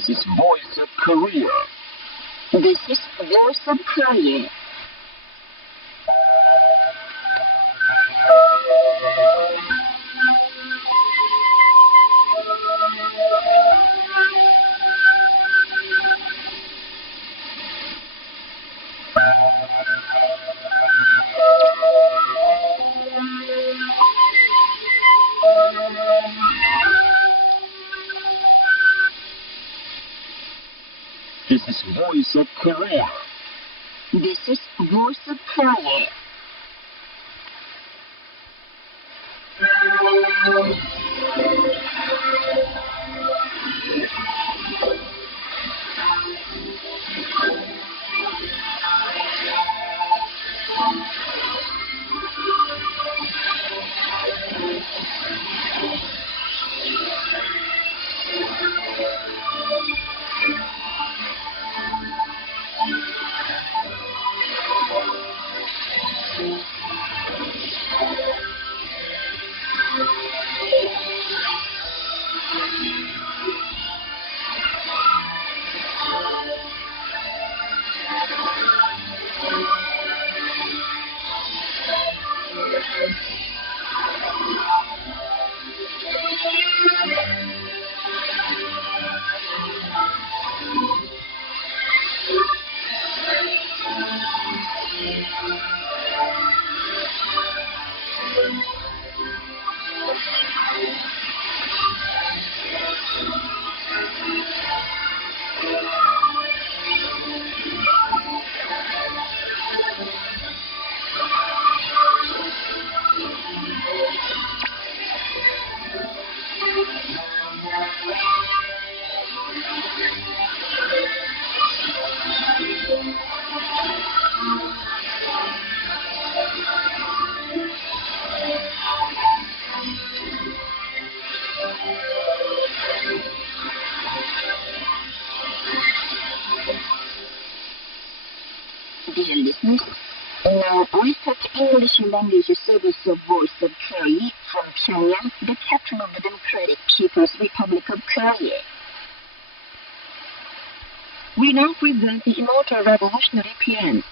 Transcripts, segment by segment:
This is Voice of Korea. This is Voice of Korea. This is Voice of Korea. This is Voice of Korea. Dear listeners, now we start English language service of Voice of Korea from Pyongyang, the capital of the Democratic People's Republic of Korea. We now present the immortal revolutionary pianist,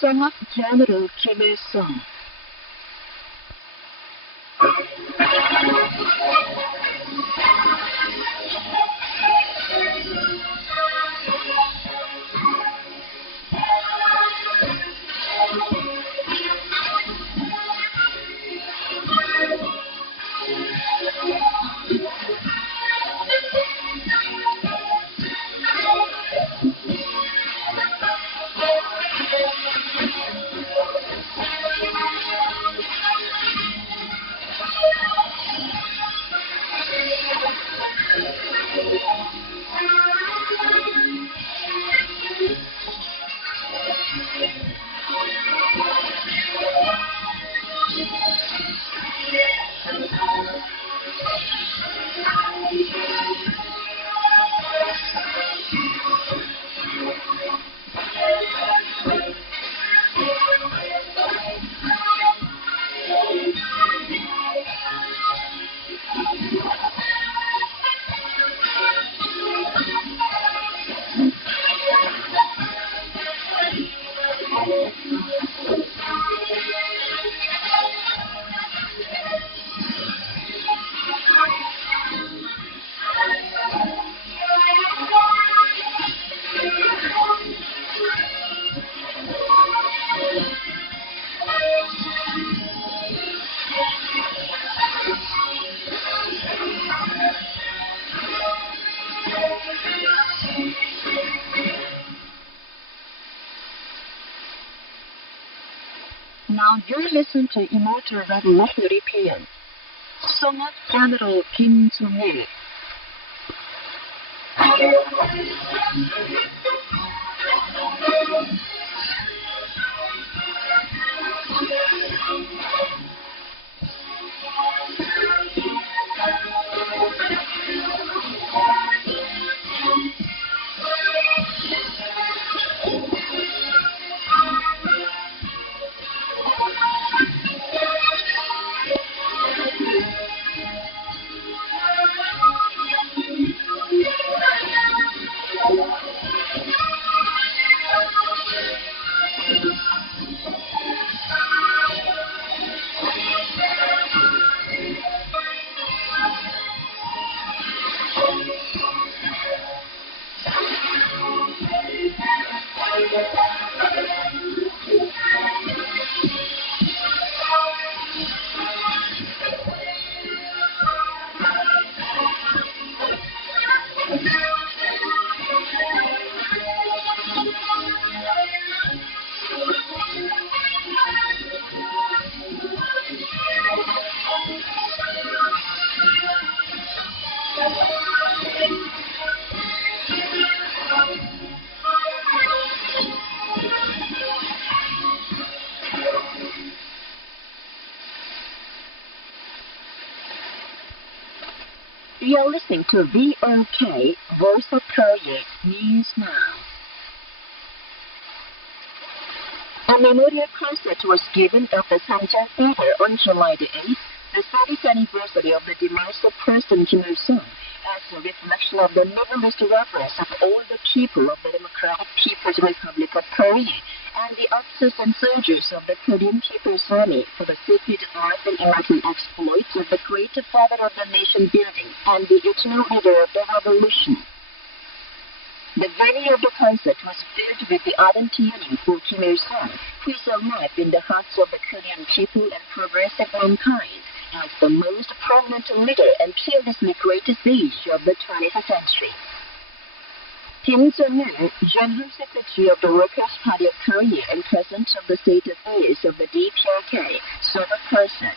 Song of General Kim Il-sung. Now you listen to immortal revolutionary pianist, Song of General Kim Il-sung. You are listening to VOK, Voice of Korea, News Now. A memorial concert was given at the Samjang Theater on July the 8th, the 30th anniversary of the demise of President Kim Il-sung, as a reflection of the noblest reverence of all the people of the Democratic People's Republic of Korea and the officers and soldiers of the Korean People's Army for the sacred art and immortal exploits of the great father of the nation building and the eternal leader of the revolution. The venue of the concert was filled with the ardent yearning for Kim Il-sung, who is alive in the hearts of the Korean people and progressive mankind, as the most prominent leader and fearlessly greatest age of the 20th century. Kim Jong-un, General Secretary of the Workers' Party of Korea and President of the State Affairs of the DPRK, saw the concert.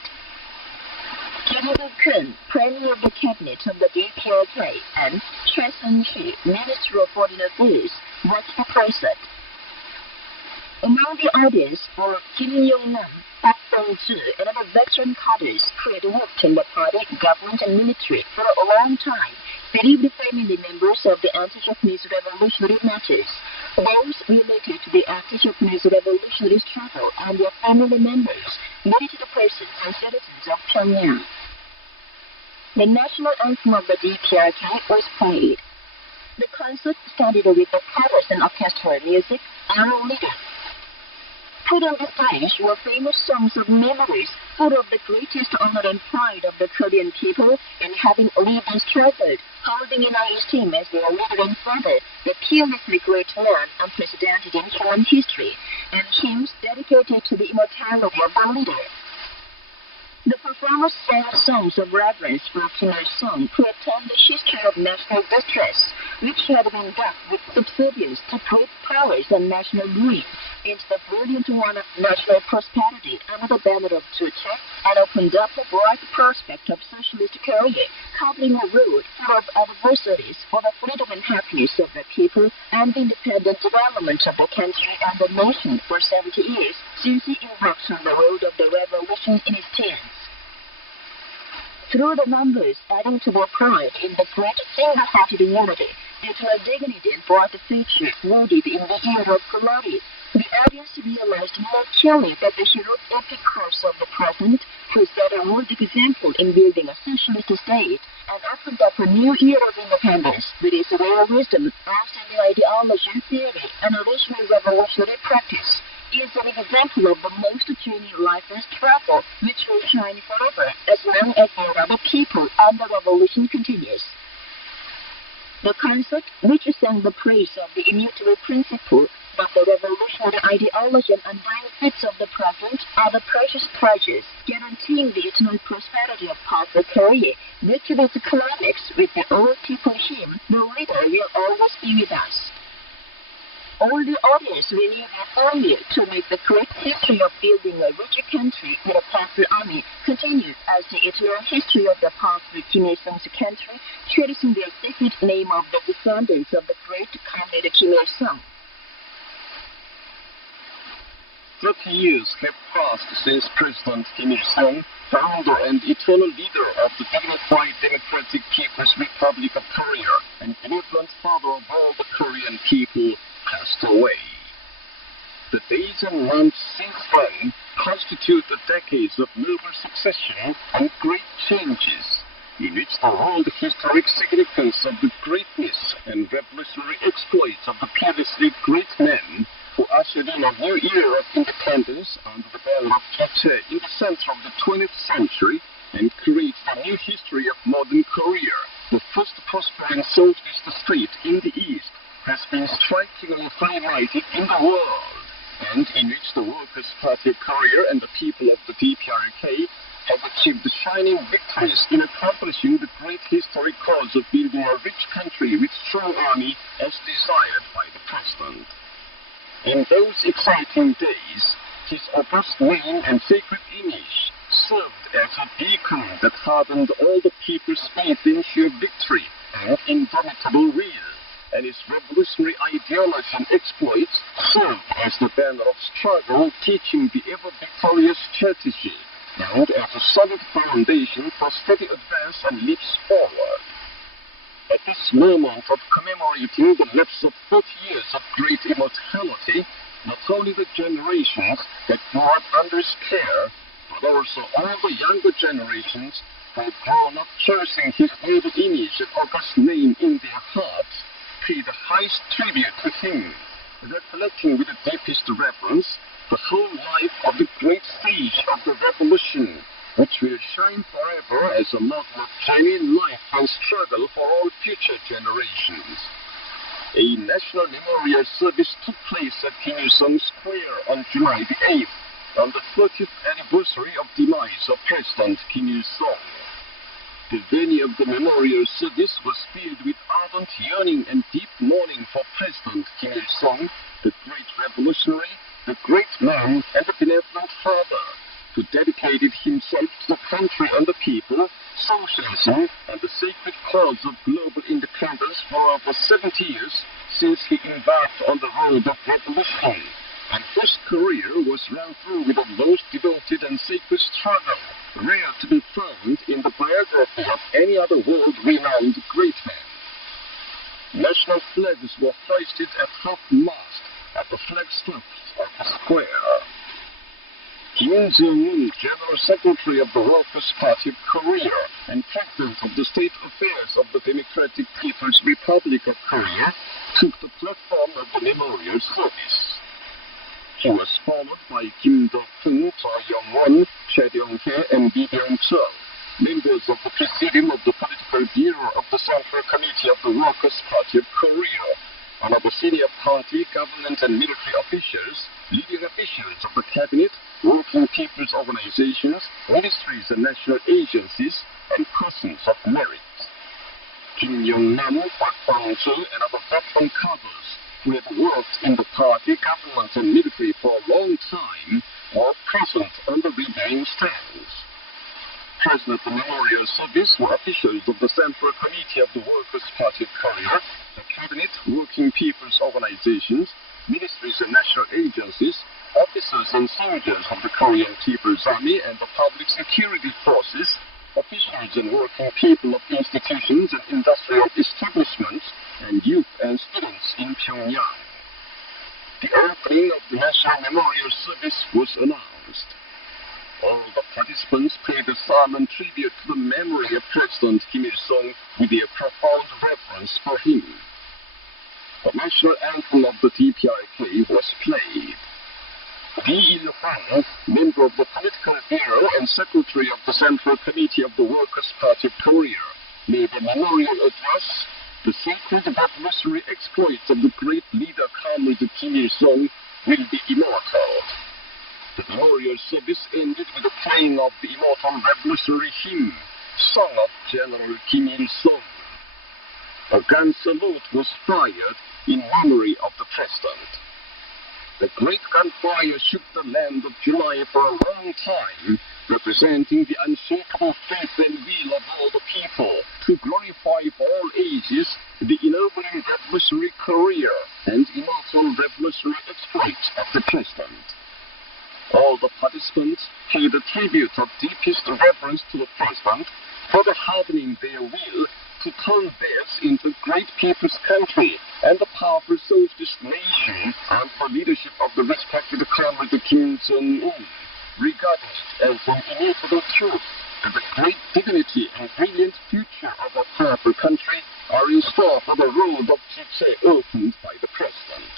Kim Il-sung, Premier of the Cabinet of the DPRK, and Choi Sun-hee, Minister of Foreign Affairs, watched the concert. Among the audience were Kim Yong-nam, Park Dong-ju, and other veteran cadres who had worked in the party, government, and military for a long time, bereaved family members of the anti-Japanese revolutionary martyrs, those related to the anti-Japanese revolutionary struggle, and their family members, military persons and citizens of Pyongyang. The national anthem of the DPRK was played. The concert started with the chorus and orchestral music, Our Leader. Put on the stage were famous songs of memories, full of the greatest honor and pride of the Korean people in having lived and struggled, holding in high esteem as their leader and father, the fearlessly great man unprecedented in human history, and hymns dedicated to the immortality of the leader. The performers sang songs of reverence for Kim Il-sung, who had turned the history of national distress, which had been done with subservience to great powers and national ruin, into the brilliant one of national prosperity under the banner of Juche, and opened up a bright prospect of socialist Korea, carving a road full of adversities for the freedom and happiness of the people and the independent development of the country and the nation for 70 years since he embarked on the road of the revolution in his teens. Through the numbers adding to their pride in the great single-hearted unity, eternal dignity and bright future rooted in the era of glory, the audience realized more clearly that the heroic epic course of the present, who set a world example in building a socialist state, and opened up a new era of independence with its rare wisdom, outstanding ideology, theory, and original revolutionary practice, is an example of the most genuine life and struggle, which will shine forever as long as there are the people and the revolution continues. The concert, which sang the praise of the immutable principle, but the revolutionary ideology and benefits of the present are the precious treasures, guaranteeing the eternal prosperity of powerful Korea, reached its climax with the old people hymn, The Leader Will Always Be With Us. All the audience renewed their formula to make the great history of building a richer country with a powerful army continue as the eternal history of the powerful Kim Il-sung's country, cherishing the sacred name of the descendants of the great comrade Kim Il-sung. 30 years have passed since President Kim Il-sung, founder and eternal leader of the dignified Democratic People's Republic of Korea and benevolent father of all the Korean people, passed away. The days and months since then constitute the decades of noble succession and great changes, in which the world historic significance of the greatness and revolutionary exploits of the fearlessly great men who ushered in a new era of independence under the banner of Juche in the center of the 20th century and creates a new history of modern Korea, the first prospering socialist state in the East, has been strikingly highlighted in the world, and in which the Workers' Party of Korea and the people of the DPRK have achieved shining victories in accomplishing the great historic cause of building a rich country with strong army as desired by the President. In those exciting days, his august name and sacred image served as a beacon that hardened all the people's faith in sheer victory and indomitable will, and his revolutionary ideology and exploits served as the banner of struggle, teaching the ever-victorious strategy, and as a solid foundation for steady advance and leaps forward. At this moment of commemorating the lapse of 30 years of great immortality, not only the generations that grew up under his care, but also all the younger generations who have grown up cherishing his noble image and august name in their hearts, pay the highest tribute to him, recollecting with the deepest reverence the whole life of the great sage of the Revolution, which will shine forever as a model of genuine life and struggle for all future generations. A national memorial service took place at Kim Il-sung Square on July the 8th, on the 30th anniversary of demise of President Kim Il-sung. The venue of the memorial service was filled with ardent yearning and deep mourning for President Kim Il-sung, the great revolutionary, the great man, and the benevolent father, who dedicated himself to the country and the people, socialism, and the sacred cause of global independence for over 70 years since he embarked on the road of revolution, and whose career was run through with the most devoted and sacred struggle, rare to be found in the biography of any other world-renowned great man. National flags were hoisted at half-mast at the flagstones of the square. Kim Jong-un, General Secretary of the Workers' Party of Korea and President of the State Affairs of the Democratic People's Republic of Korea, took the platform of the memorial service. He was followed by Kim Do-keun, Cha Young-won, Choi Dong-hae, and Lee Byung-chul, members of the Presidium of the Political Bureau of the Central Committee of the Workers' Party of Korea, and other senior party, government, and military officials, leading officials of the cabinet, working people's organizations, ministries, and national agencies, and persons of merit. Kim Yong-nam, Park Kwang-soo, and other veteran cadres who had worked in the party, government, and military for a long time were present on the reviewing stands. Present at the memorial service were officials of the Central Committee of the Workers' Party of Korea, the cabinet, working people's organizations, ministries and national agencies, officers and soldiers of the Korean People's Army and the public security forces, officials and working people of institutions and industrial establishments, and youth and students in Pyongyang. The opening of the National Memorial Service was announced. All the participants paid a solemn tribute to the memory of President Kim Il-sung with their profound reverence for him. The national anthem of the DPRK was played. Lee Il-hwan, member of the Political Bureau and Secretary of the Central Committee of the Workers' Party of Korea, made a memorial address. The sacred revolutionary exploits of the great leader Comrade Kim Il-sung will be immortal. The memorial service ended with the playing of the immortal revolutionary hymn, sung of General Kim Il-sung. A gun salute was fired in memory of the president. The great gunfire shook the land of July for a long time, representing the unshakable faith and will of all the people to glorify for all ages the ennobling revolutionary career and immortal revolutionary exploits of the president. All the participants paid a tribute of deepest reverence to the president for the hardening their will to turn theirs into a great people's country and the powerful socialist nation and the leadership of the respected Comrade Kim Jong-un, regarding it as an ineffable truth that the great dignity and brilliant future of a powerful country are in store for the road of Juche opened by the president.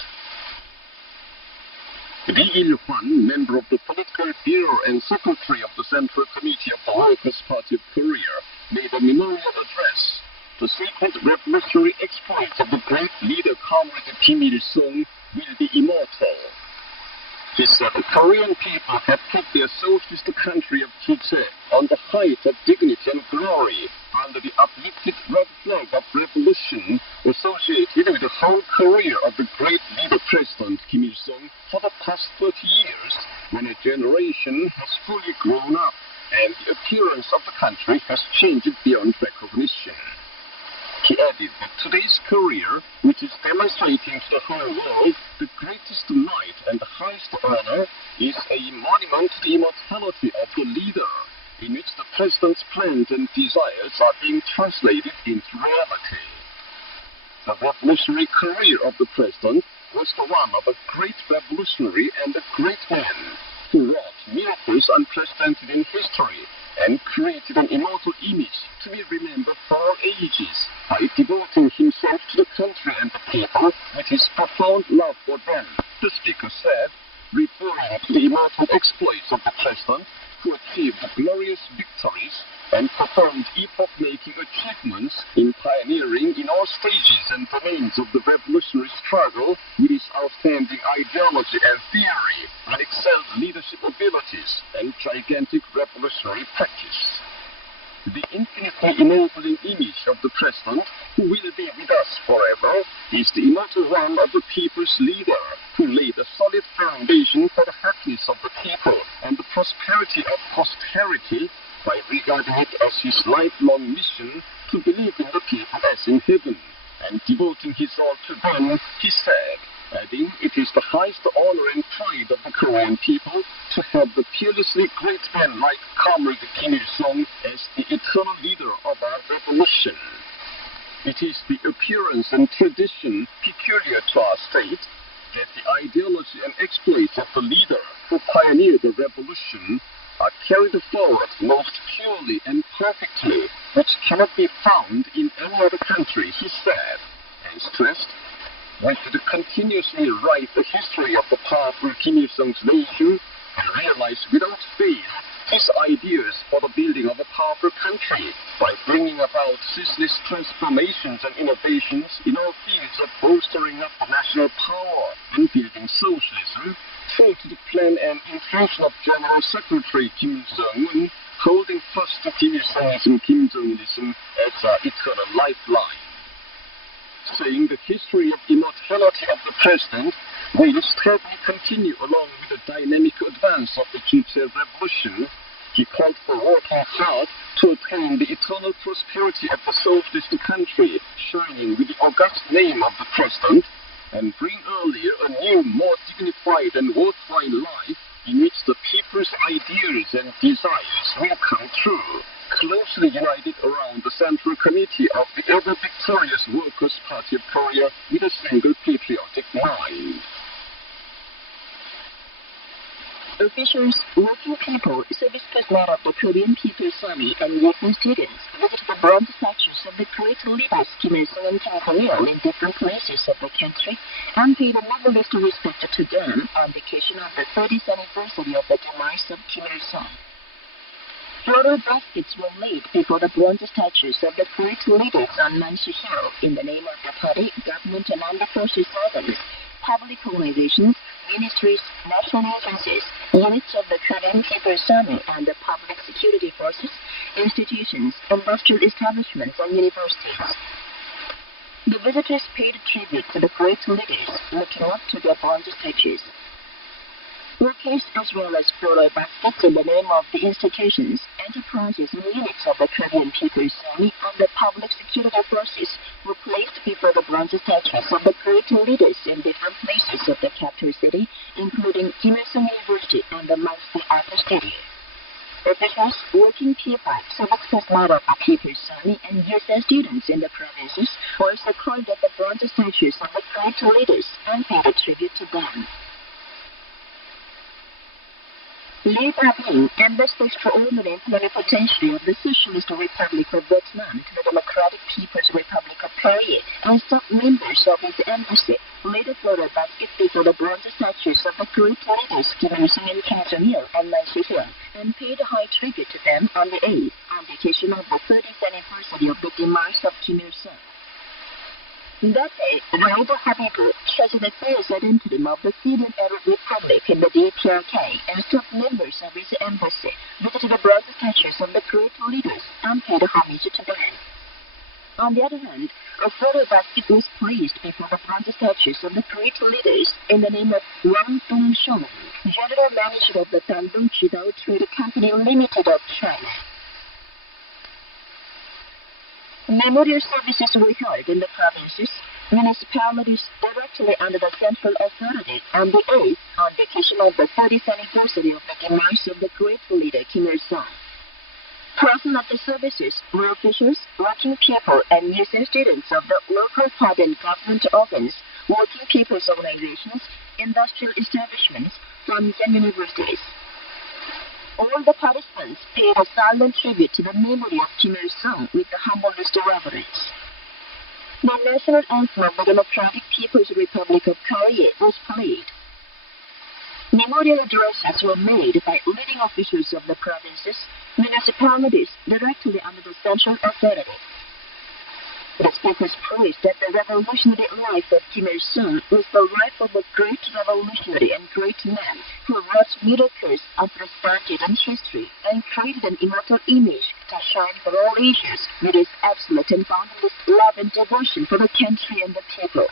Lee Il-hwan, member of the Political Bureau and Secretary of the Central Committee of the Workers' Party of Korea, made a memorial address. The sacred revolutionary exploits of the great leader Comrade Kim Il-sung will be immortal. He said the Korean people have put their socialist country of Juche on the height of dignity and glory under the uplifted red flag of revolution associated with the whole career of the great leader President Kim Il-sung for the past 30 years, when a generation has fully grown up and the appearance of the country has changed beyond recognition. He added that today's career, which is demonstrating to the whole world the greatest might and the highest honor, is a monument to the immortality of the leader, in which the president's plans and desires are being translated into reality. The revolutionary career of the president was the one of a great revolutionary and a great man who wrought miracles unprecedented in history and created an immortal image to be remembered for all ages by devoting himself to the country and the people with his profound love for them. The speaker said, referring to the immortal exploits of the president who achieved glorious victories and performed epoch-making achievements in pioneering in all stages and domains of the revolutionary struggle with his outstanding ideology and theory, unexcelled leadership abilities, and gigantic revolutionary practice. The infinitely ennobling image of the president, who will be with us forever, is the immortal one of the people's leader, who laid a solid foundation for the happiness of the people and the prosperity of posterity by regarding it as his lifelong mission to believe in the people as in heaven, and devoting his all to them, he said, adding, it is the highest honor and pride of the Korean people to have the fearlessly great man like Comrade Kim Il-sung as the eternal leader of our revolution. It is the appearance and tradition peculiar to our state that the ideology and exploits of the leader who pioneered the revolution are carried forward most purely and perfectly, which cannot be found in any other country, he said, and stressed, we should continuously write the history of the powerful Kim Il-sung's nation and realize without fail his ideas for the building of a powerful country by bringing about ceaseless transformations and innovations in all fields of bolstering up the national power and building socialism, true to the plan and intention of General Secretary Kim Jong-un, holding fast to Kim Il-sungism, Kim Jong-unism as our eternal lifeline. Saying the history of immortality of the president will steadily continue along with the dynamic advance of the Chilchil Revolution, he called for working hard to attain the eternal prosperity of the socialist country, shining with the august name of the president, and bring earlier a new, more dignified and worthwhile life in which the people's ideas and desires will come true, closely united around the Central Committee of the ever-victorious Workers' Party of Korea with a single patriotic mind. Officials, working people, service personnel of the Korean People's Army, and working students visited the bronze statues of the great leaders Kim Il-sung and Kim Jong-il in different places of the country and paid a novelist respect to them on the occasion of the 30th anniversary of the demise of Kim Il-sung. Floral baskets were laid before the bronze statues of the great leaders on Mansu Hill in the name of the party, government, and armed forces organs, public organizations, ministries, national agencies, units of the Korean People's Army and the public security forces, institutions, industrial establishments, and universities. The visitors paid tribute to the great leaders, looking up to their bronze statues. Workers as well as floral baskets in the name of the institutions, enterprises, and units of the Korean People's Army and the public security forces were placed before the bronze statues of the great leaders in different places of the capital city, including Kim Il-sung University and the Mansu Art Studio. Officials, working people, civic personnel of the People's Army, and youth students in the provinces also called at the bronze statues of the great leaders and paid a tribute to them. Lee Ba-bing, Ambassador Extraordinary and Plenipotentiary of the Socialist Republic of Vietnam to the Democratic People's Republic of Korea, and some members of his embassy laid a floral basket before the bronze statues of the great leaders Kim Il-sung and Kim Jong-il and Mansu Hill, and paid a high tribute to them on the 8th, on the occasion of the 30th anniversary of the demise of Kim Il-sung. That day, Raid Habibu, Treasury Affairs at interim of the Syrian Arab Republic in the DPRK, and some members of his embassy visited the bronze statues of the great leaders and paid homage to them. On the other hand, a photo basket was placed before the bronze statues of the great leaders in the name of Wang Dongsheng, General Manager of the Dandong Chidao Trade Company Limited of China. Memorial services were held in the provinces, municipalities directly under the central authority on the 8th on the occasion of the 30th anniversary of the demise of the great leader Kim Il-sung. Present at the services were officials, working people, and user students of the local public government organs, working people's organizations, industrial establishments, firms, and universities. All the participants paid a silent tribute to the memory of Kim Il-sung with the humblest reverence. The national anthem of the Democratic People's Republic of Korea was played. Memorial addresses were made by leading officials of the provinces, municipalities directly under the central authority. The speakers praised that the revolutionary life of Kim Il-sung was the life of a great revolutionary and great man who wrought miracles unprecedented in history and created an immortal image to shine for all ages with his absolute and boundless love and devotion for the country and the people.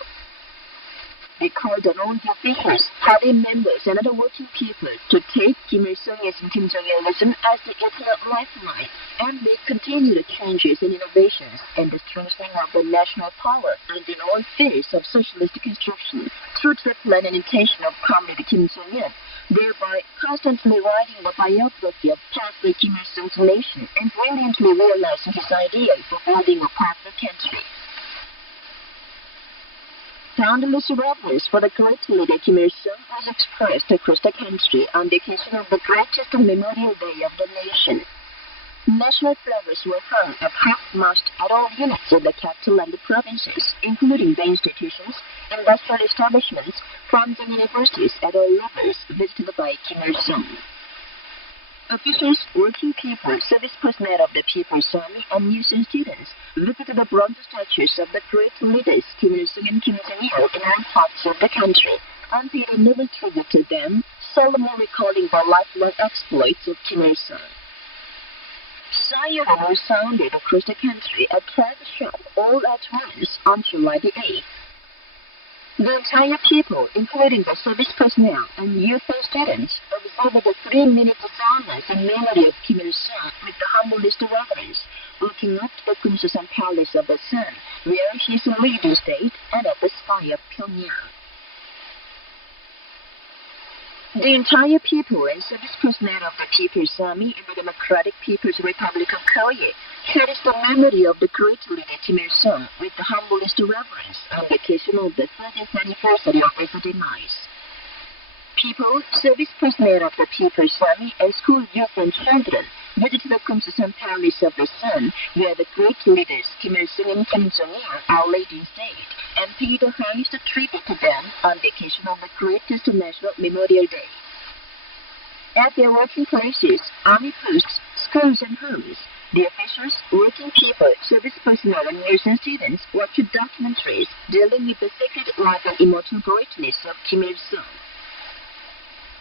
They called on all the officials, party members, and other working people to take Kim Il-sungism, Kim Jong-ilism as the eternal lifeline and make continued changes and innovations in the strengthening of the national power and in all spheres of socialist construction through the plan and intention of Comrade Kim Jong-il, thereby constantly writing the biography of pathway Kim Il-sung's nation and brilliantly realizing his ideal for building a powerful country. Boundless reverence for the great leader Kim Il-sung was expressed across the country on the occasion of the greatest memorial day of the nation. National flags were hung at half-mast at all units of the capital and the provinces, including the institutions, industrial establishments, farms and universities at all levels visited by Kim Il-sung. Officials, working people, service personnel of the People's Army, and user students visited the bronze statues of the great leaders Kim Il-sung and Kim Jong-il in all parts of the country, and paid a noble tribute to them, solemnly recalling the lifelong exploits of Kim Il-sung. Siren was sounded across the country at 12 sharp all at once on July the 8th. The entire people, including the service personnel and youth and students, observed the 3-minute silence in memory of Kim Il-sung with the humblest reverence, looking up to the Kunsusan Palace of the Sun, where he is a leading state, and at the sky of Pyongyang. The entire people and service personnel of the People's Army and the Democratic People's Republic of Korea cherish the memory of the great leader Kim Il-sung with the humblest reverence on the occasion of the 30th anniversary of his demise. People, service personnel of the People's Army, and school youth and children visited the Kumsusan Palace of the Sun, where the great leaders Kim Il-sung and Kim Jong-il are laid in state, and paid the highest tribute to them on the occasion of the greatest national memorial day. At their working places, army posts, schools, and homes, the officials, working people, service personnel, and nursing students watched documentaries dealing with the sacred life and immortal greatness of Kim Il-sung.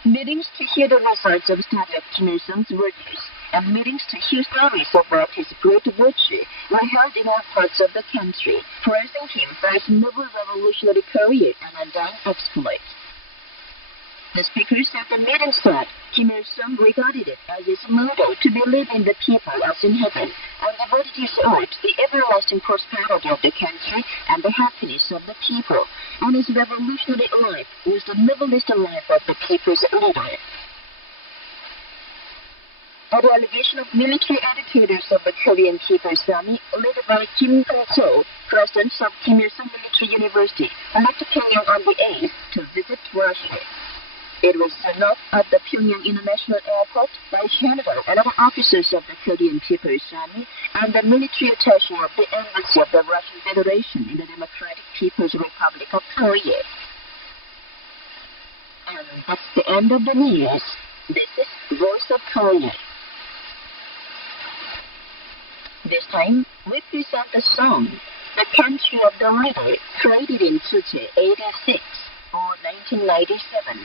Meetings to hear the results of study of Kim Il-sung's virtues and meetings to hear stories about his great virtue were held in all parts of the country, praising him for his noble revolutionary career and undying exploits. The speakers at the meeting said Kim Il-sung regarded it as his motto to believe in the people as in heaven, and devoted his oath to the everlasting prosperity of the country and the happiness of the people, and his revolutionary life was the noblest life of the people's leader. A delegation of military educators of the Korean People's Army, led by Kim Hong-so, president of Kim Il-sung Military University, left Pyongyang on the 8th to visit Russia. It was soon up at the Pyongyang International Airport by General and other officers of the Korean People's Army and the military attaché of the Embassy of the Russian Federation in the Democratic People's Republic of Korea. And that's the end of the news. This is Voice of Korea. This time, we present the song, The Country of the Leader, created in 1986 or 1997.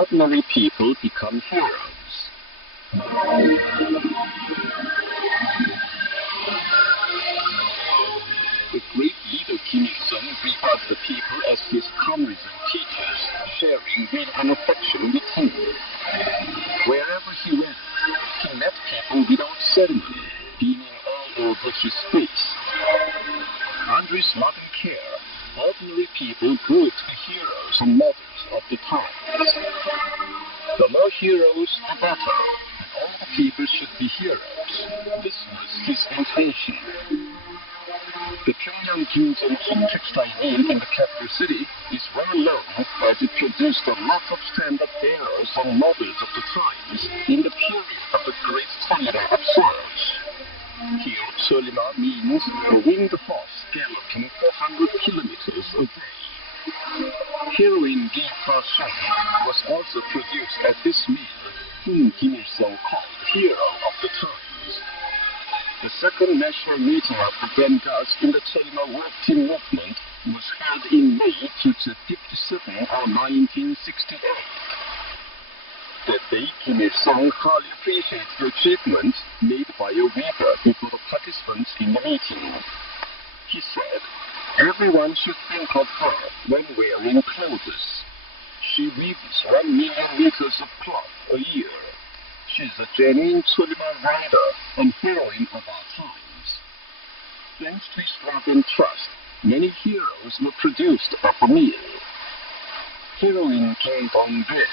ordinary people become heroes. The great leader Kim Il-sung regards the people as his comrades and teachers, sharing will and affection with him. Wherever he went, he met people without ceremony, beaming all over his face. Under his loving care, ordinary people grew to be heroes and models of the times. The more heroes, the better, and all the people should be heroes. This was his intention. The Pyongyang Kim Il-sung textile mill in the capital city is well known as it produced a lot of standard bearers and models of the times in the period of the Great Holiday of Swords. Here, Solima means a winged horse galloping 400 kilometers a day. Heroine Gi Ha-sung was also produced at this mill, whom Kim Il-sung called hero of the times. The second national meeting of the vanguards in the China Work Team movement was held in May 1957 or 1968. That day, Kim Il-sung highly appreciated the achievement made by a weaver before the participants in the meeting. He said, "Everyone should think of her when wearing clothes. She weaves 1 million meters of cloth a year. She's a genuine Suleiman rider and heroine of our times." Thanks to his love and trust, many heroes were produced at the mill. Heroine Kim Dong-bae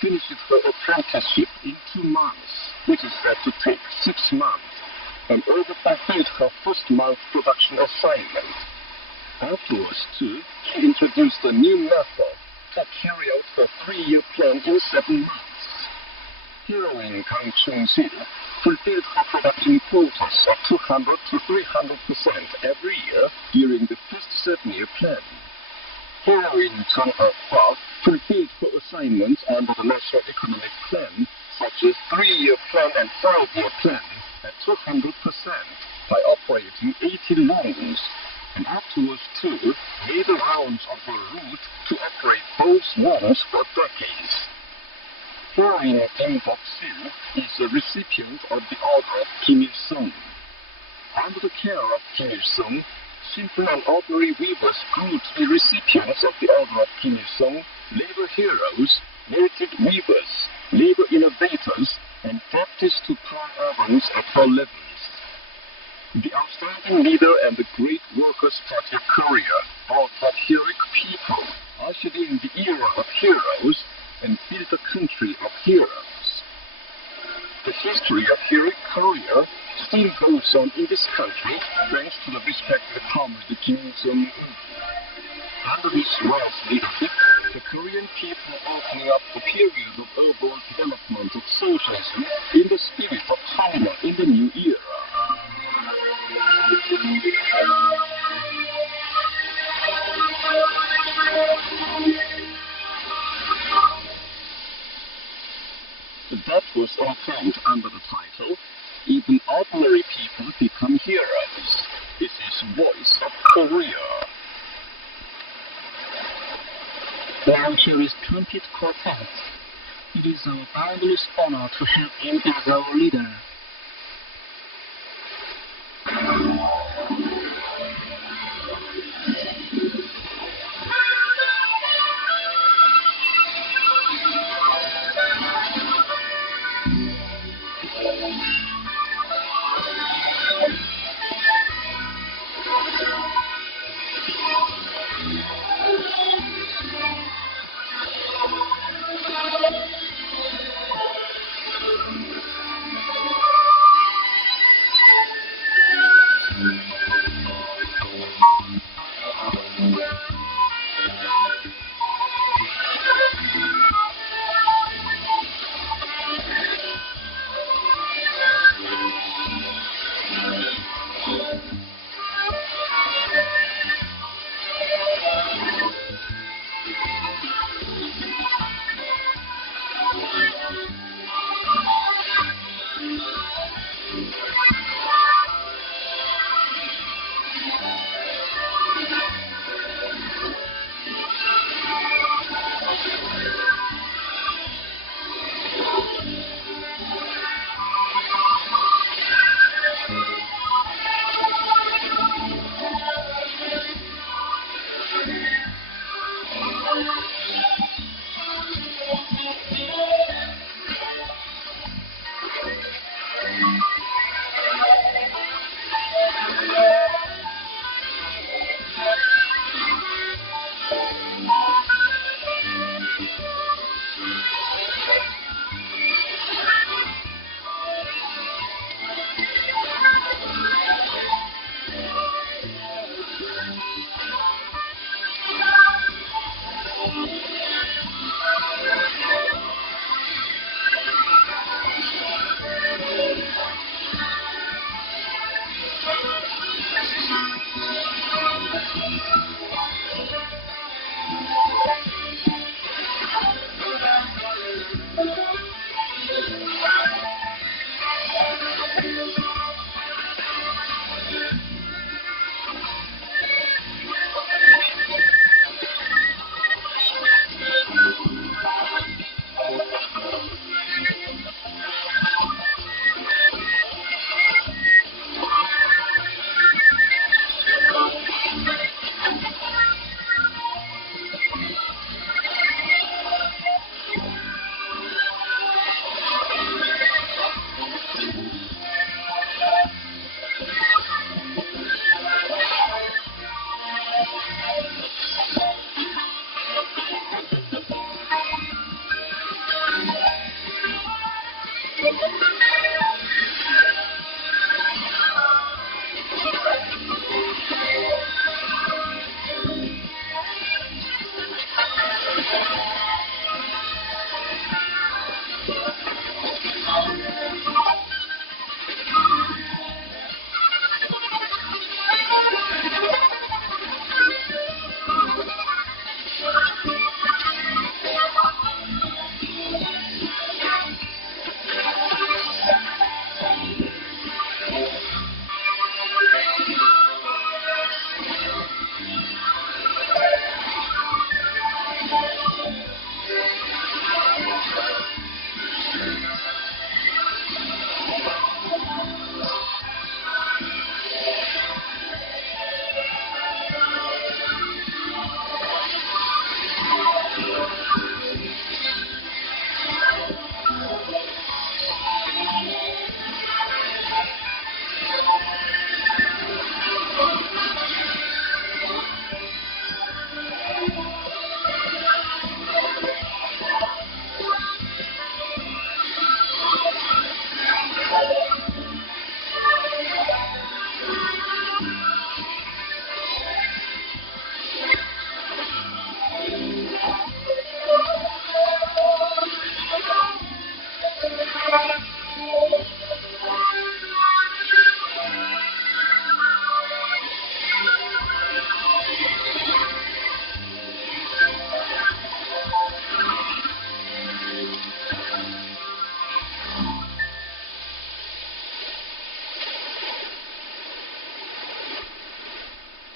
finished her apprenticeship in 2 months, which is said to take 6 months, and overfulfilled her first month production assignment. Afterwards, too, she introduced a new method to carry out her 3-year plan in 7 months. Heroine Kang Chung-sil fulfilled her production quotas of 200 to 300% every year during the first 7-year plan. Heroine Chung Ah-hwa fulfilled her assignments under the National Economic Plan, such as 3-year plan and 5-year plan, at 200% by operating 80 looms, and afterwards too made the rounds of the route to operate both looms for decades. Heroine Kim Bok-sil is a recipient of the Order of Kim Il-sung. Under the care of Kim Il-sung, simple and ordinary weavers grew to be recipients of the Order of Kim Il-sung, labor heroes, merited weavers, labor innovators, and deputies to prime ovens at all levels. The outstanding leader and the great Workers' Party of Korea brought back heroic people, ushered in the era of heroes, and built a country of heroes. The history of heroic Korea still goes on in this country thanks to the respected comrade Kim Jong-un. Under his wise leadership, the Korean people are opening up the period of overall development of socialism in the spirit of China in the new era. That was obtained under the title, "Even Ordinary People Become Heroes." This is Voice of Korea. Now here is Trumpet Quartet. It is our boundless honor to have him as our leader.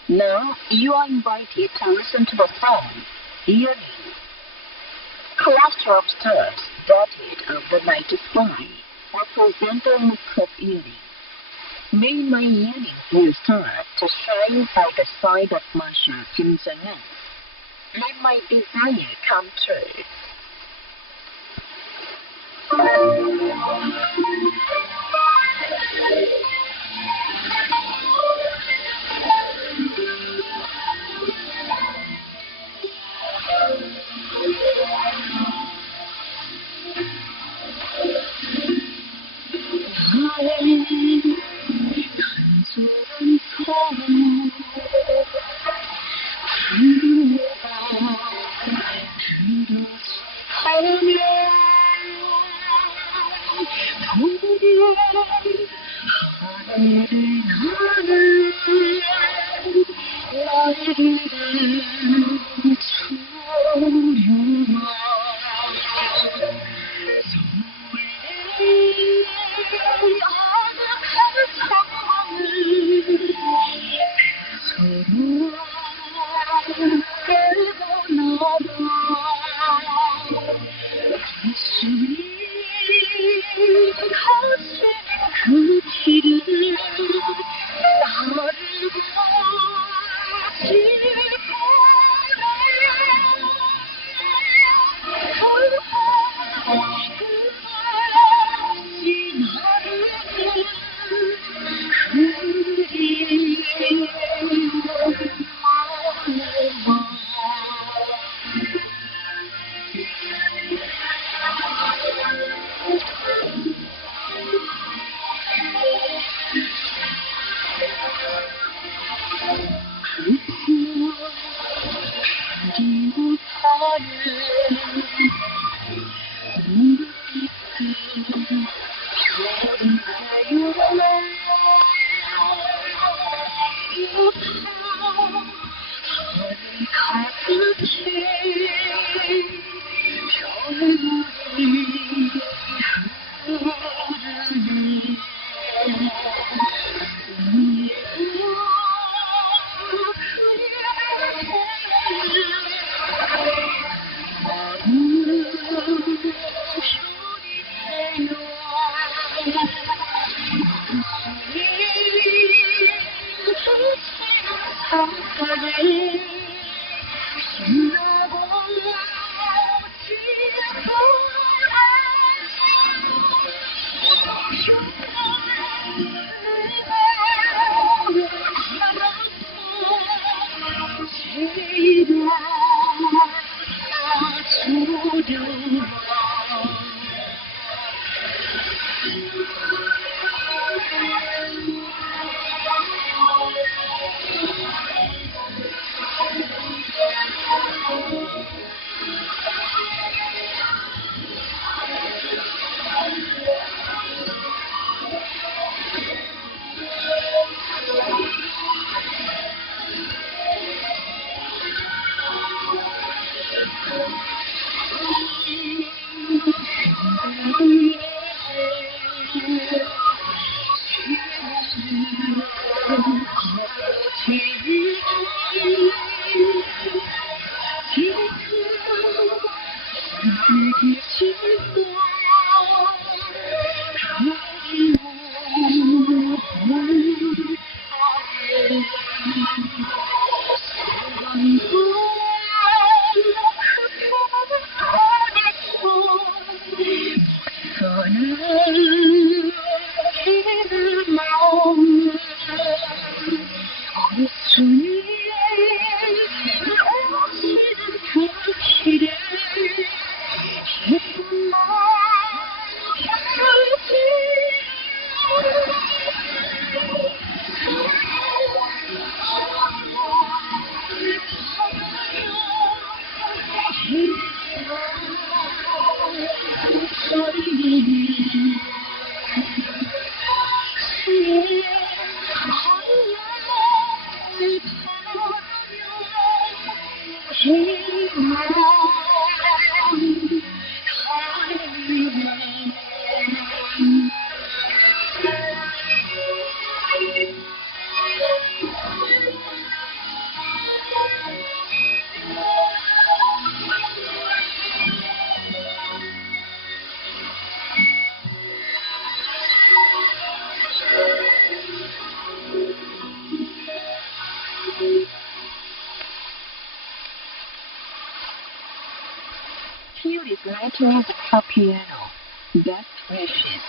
Now you are invited to listen to the song, Yearning. Cluster of stars dotted of the night sky represent a look of yearning. May my yearning be a star to shine by the side of Marshal Kim Jong-un. May my desire come true. Here is 19 music Aficionado. Best wishes.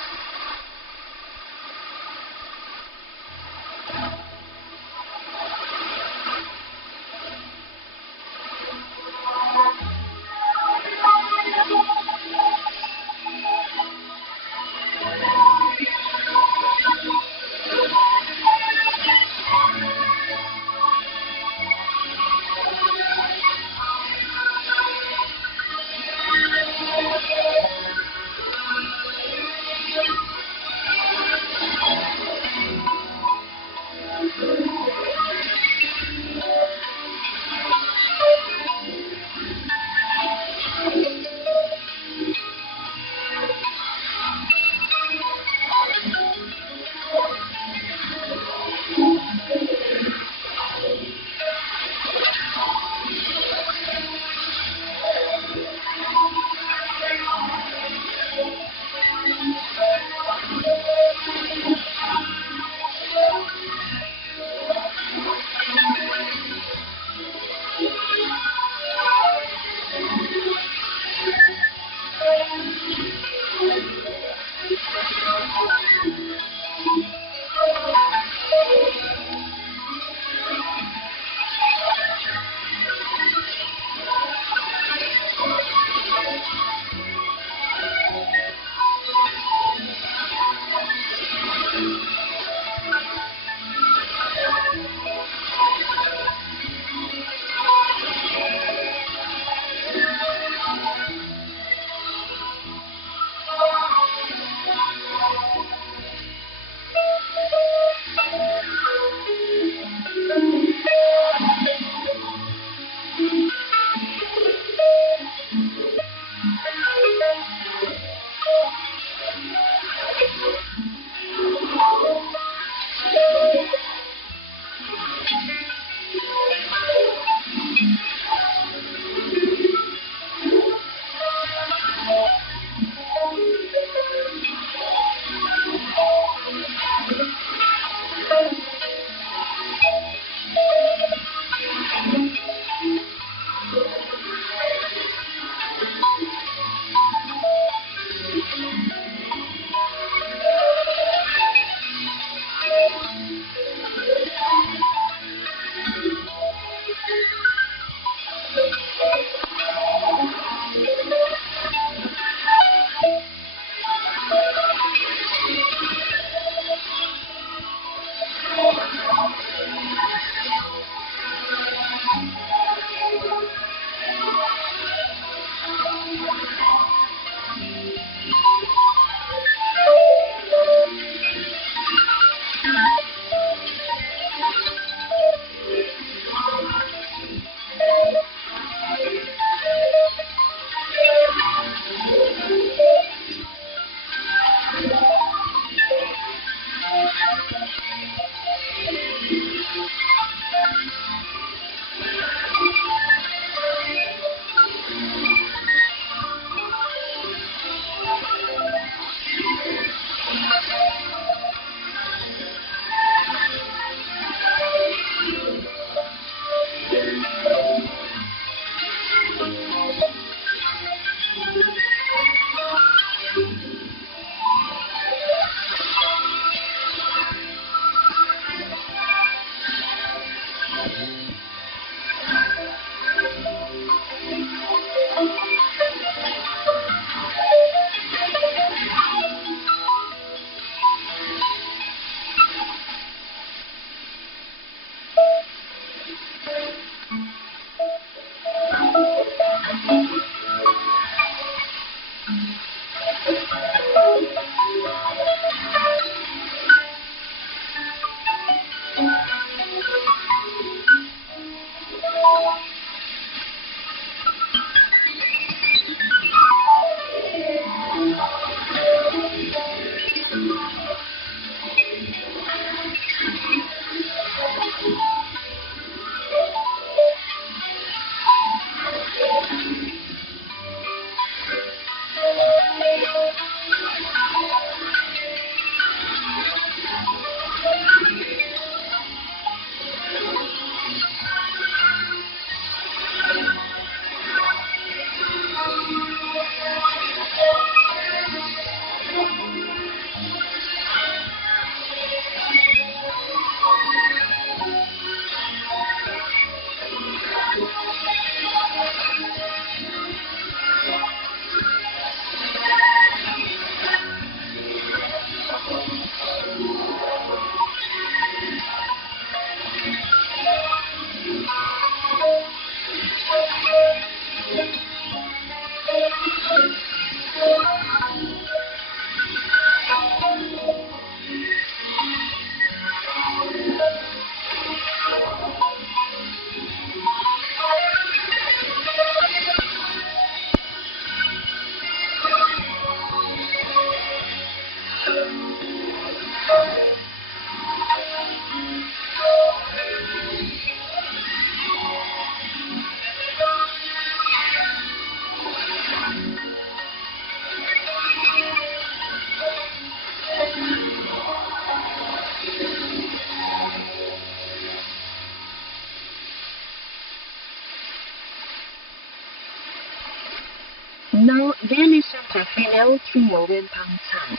L Trio and Pangchan,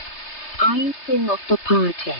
icing of the party.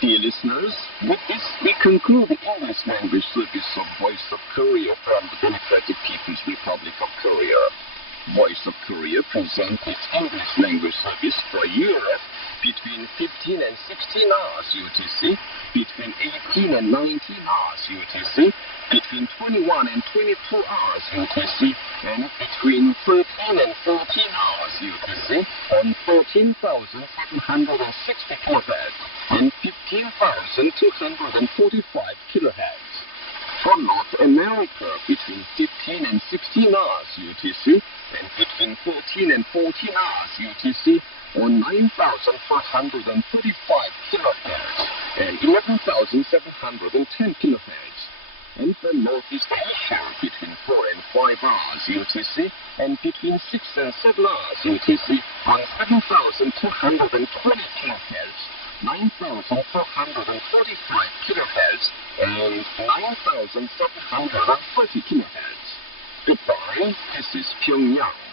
Dear listeners, with this we conclude the English language service of Voice of Korea from the Democratic People's Republic of Korea. Voice of Korea presents its English language service for Europe between 15 and 16 hours UTC, between 18 and 19 hours UTC, between 21 and 22 hours UTC, and between 13 and 14 hours UTC on 13,760 kHz and 15,245 kHz. For North America, between 15 and 16 hours UTC, and between 13 and 14 hours UTC on 9,435 kHz and 11,710 kHz. And for Northeast Asia, between 4 and 5 hours UTC, and between 6 and 7 hours UTC on 7,220 kHz, 9,445 kHz, and 9,730 kHz. Goodbye, this is Pyongyang.